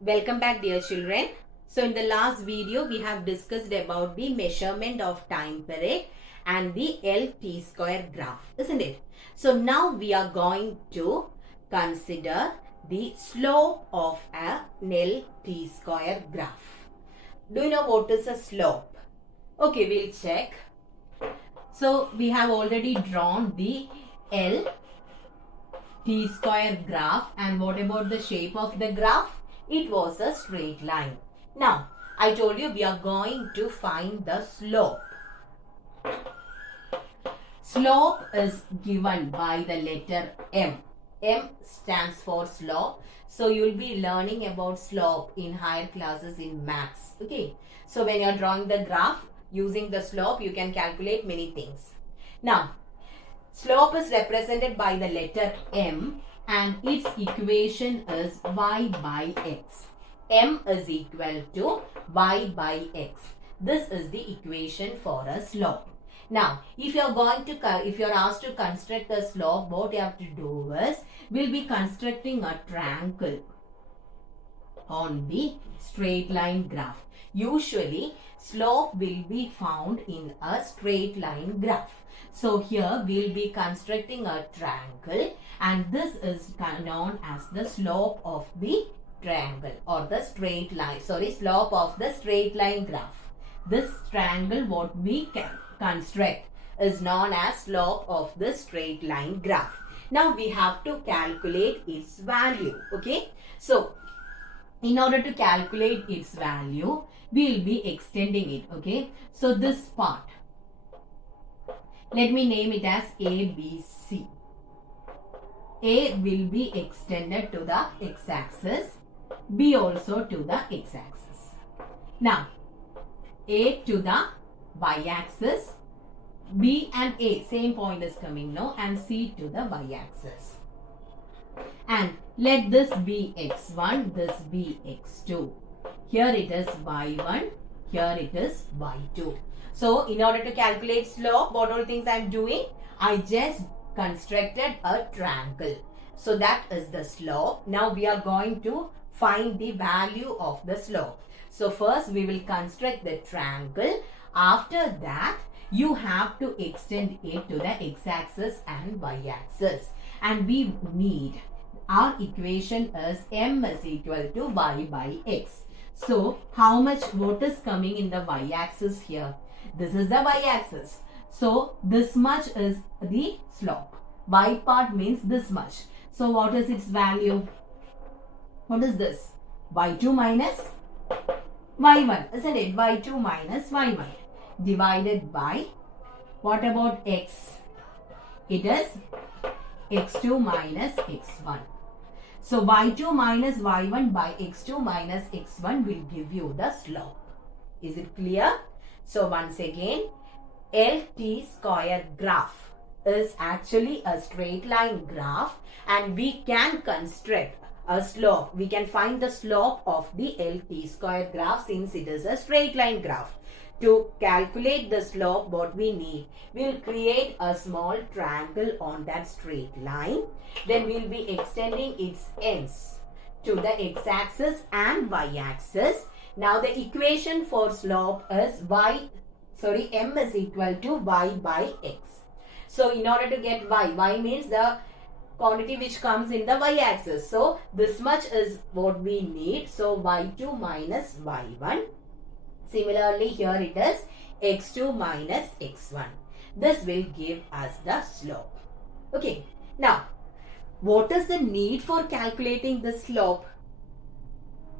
Welcome back, dear children. So in the last video we have discussed about the measurement of time period and the LT square graph, isn't it? So now we are going to consider the slope of an LT square graph. Do you know what is a slope? Okay, we'll check. So we have already drawn the L T square graph, and what about the shape of the graph? It was a straight line. Now, I told you we are going to find the slope. Slope is given by the letter M. M stands for slope. So, you will be learning about slope in higher classes in maths. Okay. So, when you are drawing the graph using the slope, you can calculate many things. Now, slope is represented by the letter M and its equation is y by x. M is equal to y by x. This is the equation for a slope. Now, if you are asked to construct a slope, what you have to do is, we'll be constructing a triangle on the straight line graph. Usually, slope will be found in a straight line graph. So here we will be constructing a triangle, and this is known as the slope of the triangle or the straight line. Slope of the straight line graph. This triangle what we can construct is known as slope of the straight line graph. Now we have to calculate its value. Okay. So in order to calculate its value, we will be extending it. Okay. So this part, let me name it as ABC. A will be extended to the x-axis, B also to the x-axis. Now, A to the y-axis, B and A, same point is coming now, and C to the y-axis. And let this be x1, this be x2. Here it is y1, here it is y2. So, in order to calculate slope, what all things I am doing? I just constructed a triangle. So, that is the slope. Now, we are going to find the value of the slope. So, first we will construct the triangle. After that, you have to extend it to the x-axis and y-axis. And we need, our equation is M is equal to y by x. So, what is coming in the y-axis here? This is the y-axis. So, this much is the slope. Y part means this much. So, what is its value? What is this? y2 minus y1, isn't it? y2 minus y1 divided by, what about x? It is x2 minus x1. So, y2 minus y1 by x2 minus x1 will give you the slope. Is it clear? So, once again, LT square graph is actually a straight line graph, and we can construct a slope. We can find the slope of the LT square graph since it is a straight line graph. To calculate the slope, what we need, we will create a small triangle on that straight line. Then we will be extending its ends to the x-axis and y-axis. Now the equation for slope is M is equal to y by x. So in order to get y means the quantity which comes in the y-axis. So this much is what we need. So y2 minus y1. Similarly, here it is x2 minus x1. This will give us the slope. Okay. Now, what is the need for calculating the slope?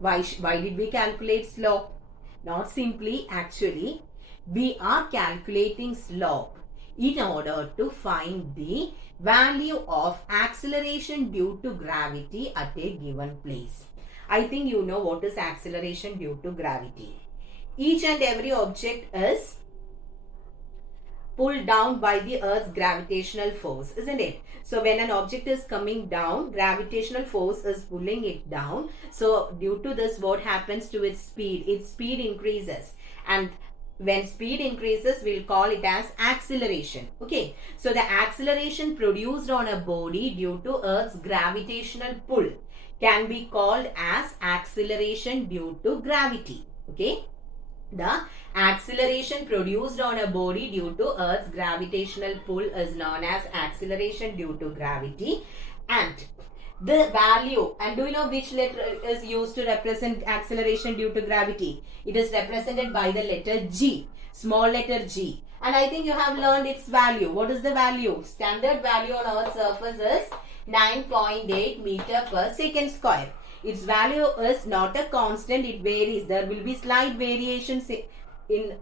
Why did we calculate slope? Not simply, actually, we are calculating slope in order to find the value of acceleration due to gravity at a given place. I think you know what is acceleration due to gravity. Each and every object is pulled down by the Earth's gravitational force, isn't it? So, when an object is coming down, gravitational force is pulling it down. So, due to this, what happens to its speed? Its speed increases, and when speed increases, we'll call it as acceleration. Okay. So, the acceleration produced on a body due to Earth's gravitational pull can be called as acceleration due to gravity. Okay. The acceleration produced on a body due to Earth's gravitational pull is known as acceleration due to gravity. And the value, and do you know which letter is used to represent acceleration due to gravity? It is represented by the letter G, small letter G. And I think you have learned its value. What is the value? Standard value on Earth's surface is 9.8 meter per second square. Its value is not a constant, it varies. There will be slight variations in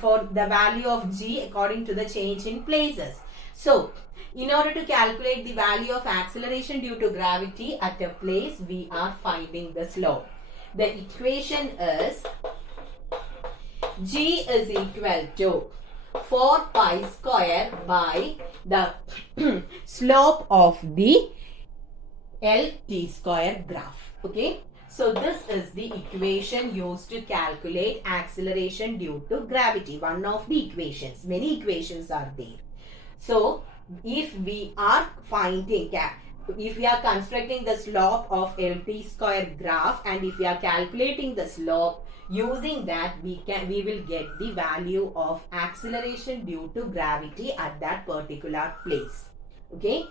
for the value of G according to the change in places. So, in order to calculate the value of acceleration due to gravity at a place, we are finding the slope. The equation is G is equal to 4 pi square by the slope of the LT square graph. Okay. So this is the equation used to calculate acceleration due to gravity. One of the equations. Many equations are there. So if we are constructing the slope of LT square graph, and if we are calculating the slope, using that we will get the value of acceleration due to gravity at that particular place. Okay.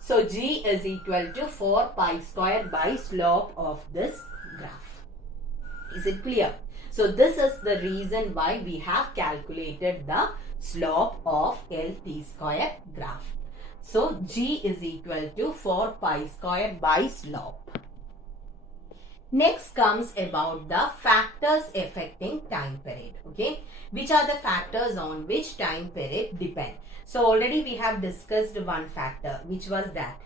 So G is equal to 4 pi square by slope of this graph. Is it clear? So this is the reason why we have calculated the slope of LT square graph. So G is equal to 4 pi square by slope. Next comes about the factors affecting time period. Okay, which are the factors on which time period depend? So already we have discussed one factor, which was that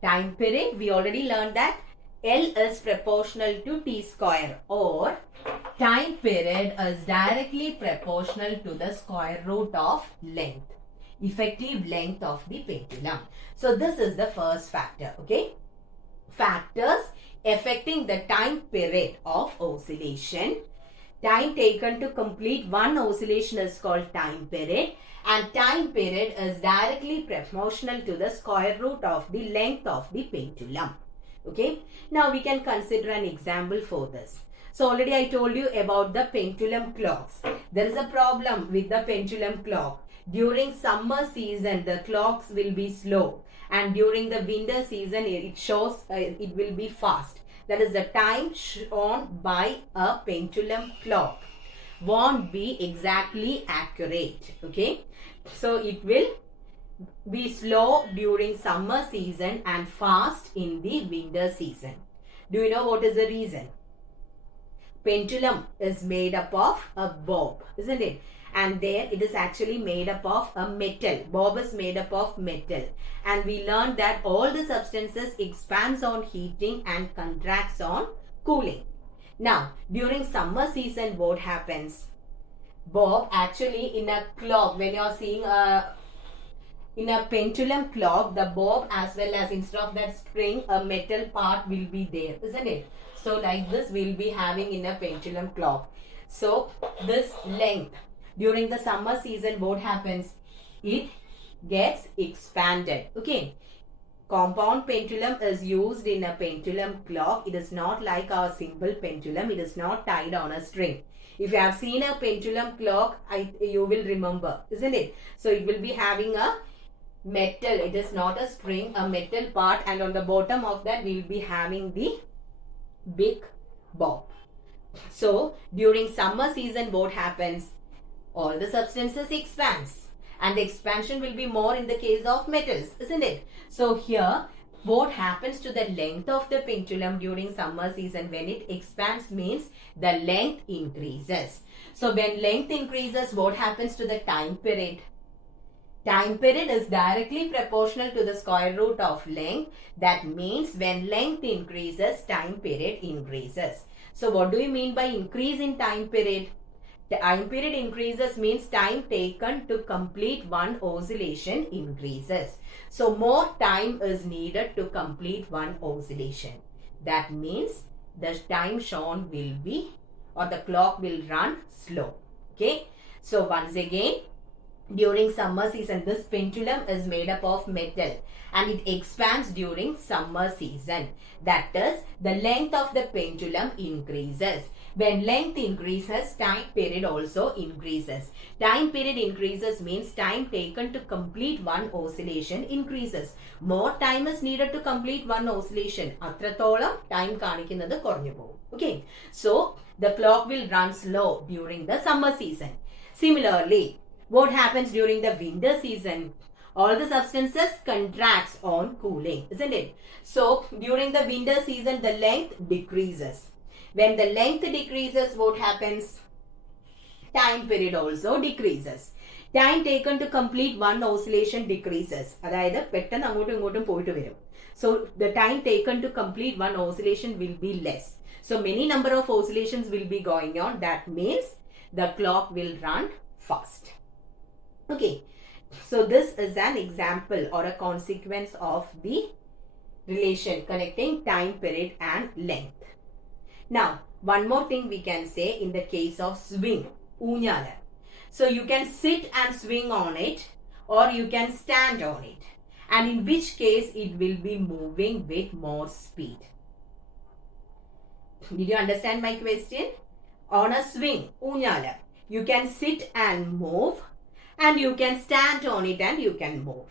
time period. We already learned that L is proportional to T square, or time period is directly proportional to the square root of length, effective length of the pendulum. So this is the first factor. Okay, factors affecting the time period of oscillation. Time taken to complete one oscillation is called time period, and time period is directly proportional to the square root of the length of the pendulum. Okay, now we can consider an example for this. So already I told you about the pendulum clocks. There is a problem with the pendulum clock. During summer season, the clocks will be slow, and during the winter season, it shows it will be fast. That is, the time shown by a pendulum clock won't be exactly accurate. Okay, so it will be slow during summer season and fast in the winter season. Do you know what is the reason? Pendulum is made up of a bob, isn't it? And there it is actually made up of a metal. Bob is made up of metal. And we learned that all the substances expands on heating and contracts on cooling. Now, during summer season, what happens? Bob, actually in a clock, when you are seeing in a pendulum clock, the bob as well as instead of that spring, a metal part will be there, isn't it? So like this we'll be having in a pendulum clock. So this length, during the summer season, what happens? It gets expanded. Okay. Compound pendulum is used in a pendulum clock. It is not like our simple pendulum. It is not tied on a string. If you have seen a pendulum clock, you will remember, isn't it? So it will be having a metal. It is not a string, a metal part, and on the bottom of that we will be having the big bob. So during summer season, what happens? All the substances expands, and the expansion will be more in the case of metals, isn't it? So here, what happens to the length of the pendulum during summer season? When it expands means the length increases. So when length increases, what happens to the time period? Time period is directly proportional to the square root of length. That means when length increases, time period increases. So what do you mean by increase in time period? Time period increases means time taken to complete one oscillation increases. So more time is needed to complete one oscillation. That means the time shown will be, or the clock will run slow. Okay. So once again, during summer season. This pendulum is made up of metal and it expands during summer season. That is, the length of the pendulum increases. When length increases, time period also increases. Time period increases means time taken to complete one oscillation increases. More time is needed to complete one oscillation. Atratolam time kanikkunnathu korഞ്ഞു പോകും. Okay. So, the clock will run slow during the summer season. Similarly, what happens during the winter season? All the substances contracts on cooling, isn't it? So, during the winter season, the length decreases. When the length decreases, what happens? Time period also decreases. Time taken to complete one oscillation decreases. അതായത് പെട്ടെന്ന് അങ്ങോട്ടും ഇങ്ങോട്ടും പോയിട്ട് വരും. So, the time taken to complete one oscillation will be less. So, many number of oscillations will be going on. That means the clock will run fast. Okay. So, this is an example or a consequence of the relation connecting time period and length. Now, one more thing we can say in the case of swing, ഊഞ്ഞാല്. So, you can sit and swing on it or you can stand on it. And in which case, it will be moving with more speed. Did you understand my question? On a swing, ഊഞ്ഞാല്, you can sit and move and you can stand on it and you can move.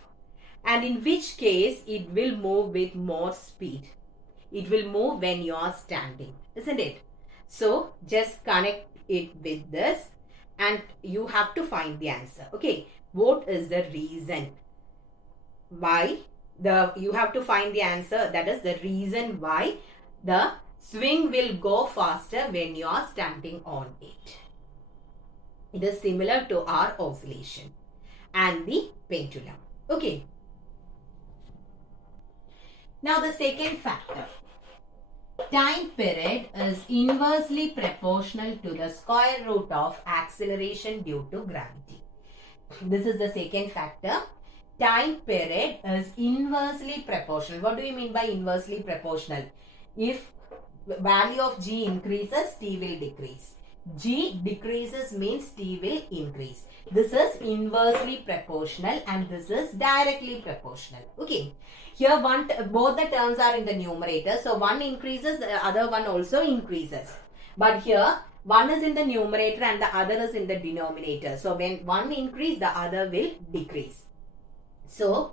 And in which case, it will move with more speed. It will move when you are standing, isn't it? So, just connect it with this and you have to find the answer. Okay, what is the reason why you have to find the answer? That is the reason why the swing will go faster when you are standing on it. It is similar to our oscillation and the pendulum. Okay. Now the second factor. Time period is inversely proportional to the square root of acceleration due to gravity. This is the second factor. Time period is inversely proportional. What do you mean by inversely proportional? If value of g increases, t will decrease. G decreases means t will increase. This is inversely proportional and this is directly proportional. Okay. Here both the terms are in the numerator. So one increases, the other one also increases. But here one is in the numerator and the other is in the denominator. So when one increases, the other will decrease. So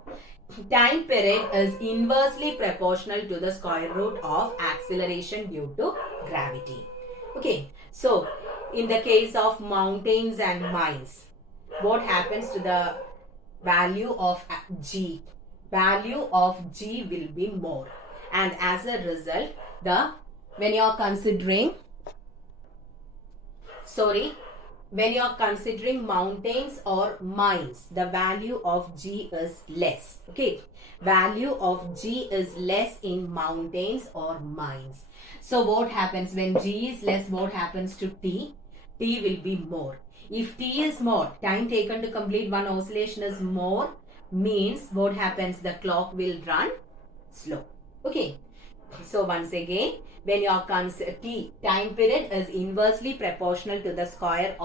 time period is inversely proportional to the square root of acceleration due to gravity. Okay. So in the case of mountains and mines, what happens to the value of g? Value of g will be more, and as a result, when you are considering mountains or mines, the value of g is less. Okay, value of g is less in mountains or mines. So what happens when g is less? What happens to t? T will be more. If t is more, time taken to complete one oscillation is more, means what happens? The clock will run slow. Okay. So once again, when your time period is inversely proportional to the square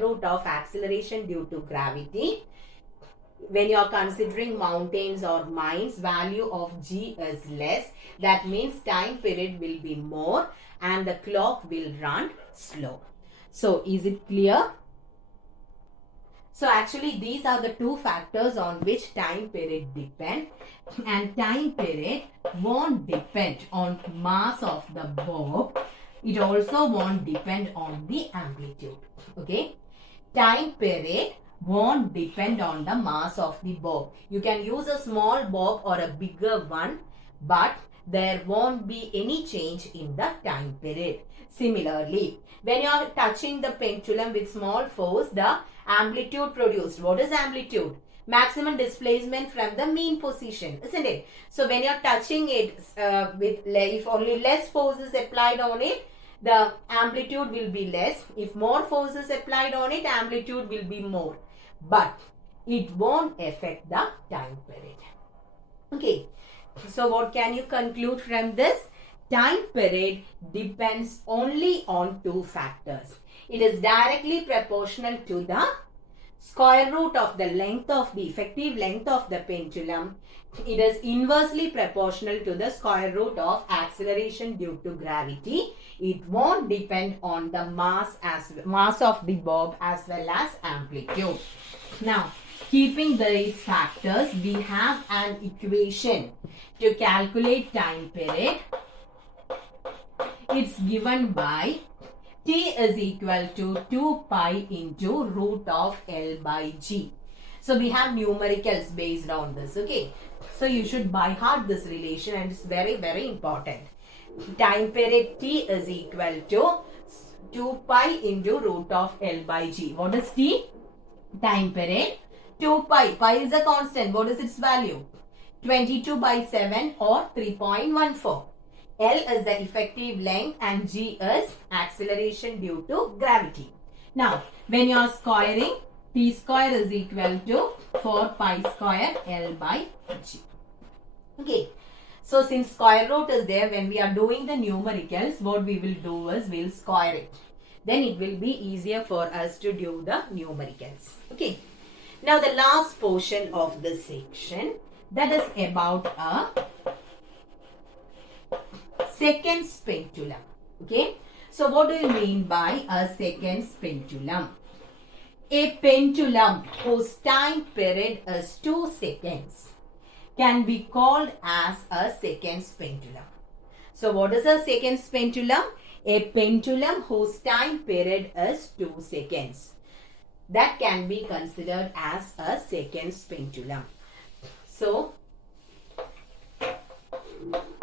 root of acceleration due to gravity. When you are considering mountains or mines, value of g is less. That means time period will be more and the clock will run slow. So is it clear? So actually these are the two factors on which time period depend, and time period won't depend on mass of the bob. It also won't depend on the amplitude. Okay. Time period won't depend on the mass of the bob. You can use a small bob or a bigger one, but there won't be any change in the time period. Similarly, when you are touching the pendulum with small force, the amplitude produced. What is amplitude? Maximum displacement from the mean position, isn't it? So when you are touching it if only less force is applied on it, the amplitude will be less. If more force is applied on it, amplitude will be more. But it won't affect the time period. Okay. So what can you conclude from this? Time period depends only on two factors. It is directly proportional to the square root of the length of the effective length of the pendulum, it is inversely proportional to the square root of acceleration due to gravity. It won't depend on the mass of the bob as well as amplitude. Now, keeping these factors, we have an equation to calculate time period. It's given by T is equal to 2 pi into root of L by G. So we have numericals based on this, okay. So you should by heart this relation, and it's very, very important. Time period T is equal to 2 pi into root of L by G. What is T? Time period. 2 pi. Pi is a constant. What is its value? 22 by 7 or 3.14. L is the effective length and G is acceleration due to gravity. Now, when you are squaring, T square is equal to 4 pi square L by G. Okay. So, since square root is there, when we are doing the numericals, what we will do is we will square it. Then it will be easier for us to do the numericals. Okay. Now, the last portion of this section, that is about a seconds pendulum. Okay. So, what do you mean by a seconds pendulum? A pendulum whose time period is 2 seconds can be called as a seconds pendulum. So, what is a seconds pendulum? A pendulum whose time period is 2 seconds. That can be considered as a seconds pendulum. So,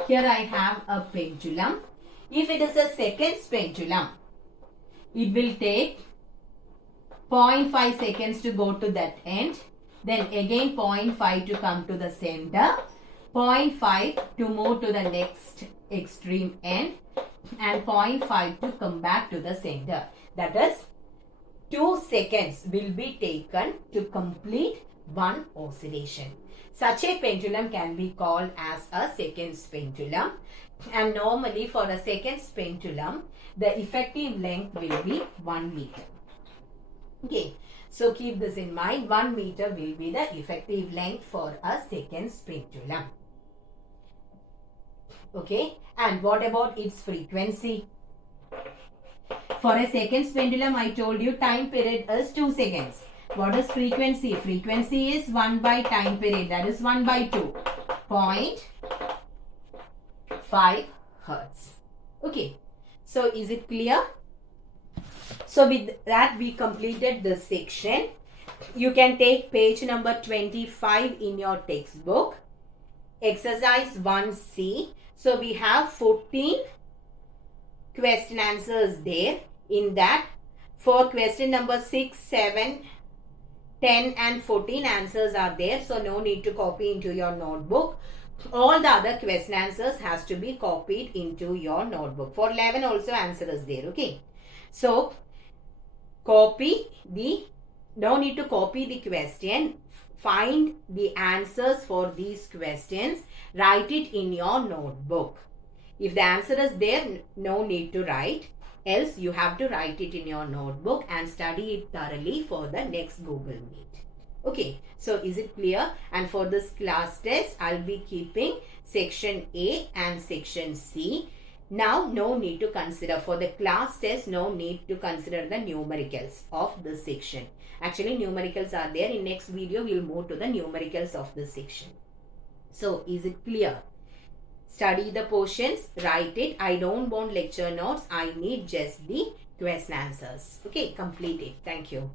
here I have a pendulum. If it is a seconds pendulum, it will take 0.5 seconds to go to that end. Then again 0.5 to come to the center. 0.5 to move to the next extreme end. And 0.5 to come back to the center. That is 2 seconds will be taken to complete one oscillation. Such a pendulum can be called as a seconds pendulum, and normally for a seconds pendulum, the effective length will be 1 meter. Okay, so keep this in mind, 1 meter will be the effective length for a seconds pendulum. Okay, and what about its frequency? For a seconds pendulum, I told you time period is 2 seconds. What is frequency? Frequency is 1 by time period, that is 1 by 2. 0.5 Hertz. Okay, so is it clear? So with that we completed this section. You can take page number 25 in your textbook. Exercise 1C. So we have 14 question answers there. In that, for question number 6, 7, 10 and 14 answers are there. So no need to copy into your notebook. All the other question answers has to be copied into your notebook. For 11 also answer is there. Okay. So no need to copy the question. Find the answers for these questions. Write it in your notebook. If the answer is there, no need to write. Else you have to write it in your notebook and study it thoroughly for the next Google Meet. Okay, so is it clear? And for this class test, I'll be keeping section A and section C. Now, no need to consider, for the class test, no need to consider the numericals of this section. Actually, numericals are there. In next video, we'll move to the numericals of this section. So, is it clear? Study the portions, write it. I don't want lecture notes. I need just the question answers. Okay, complete it. Thank you.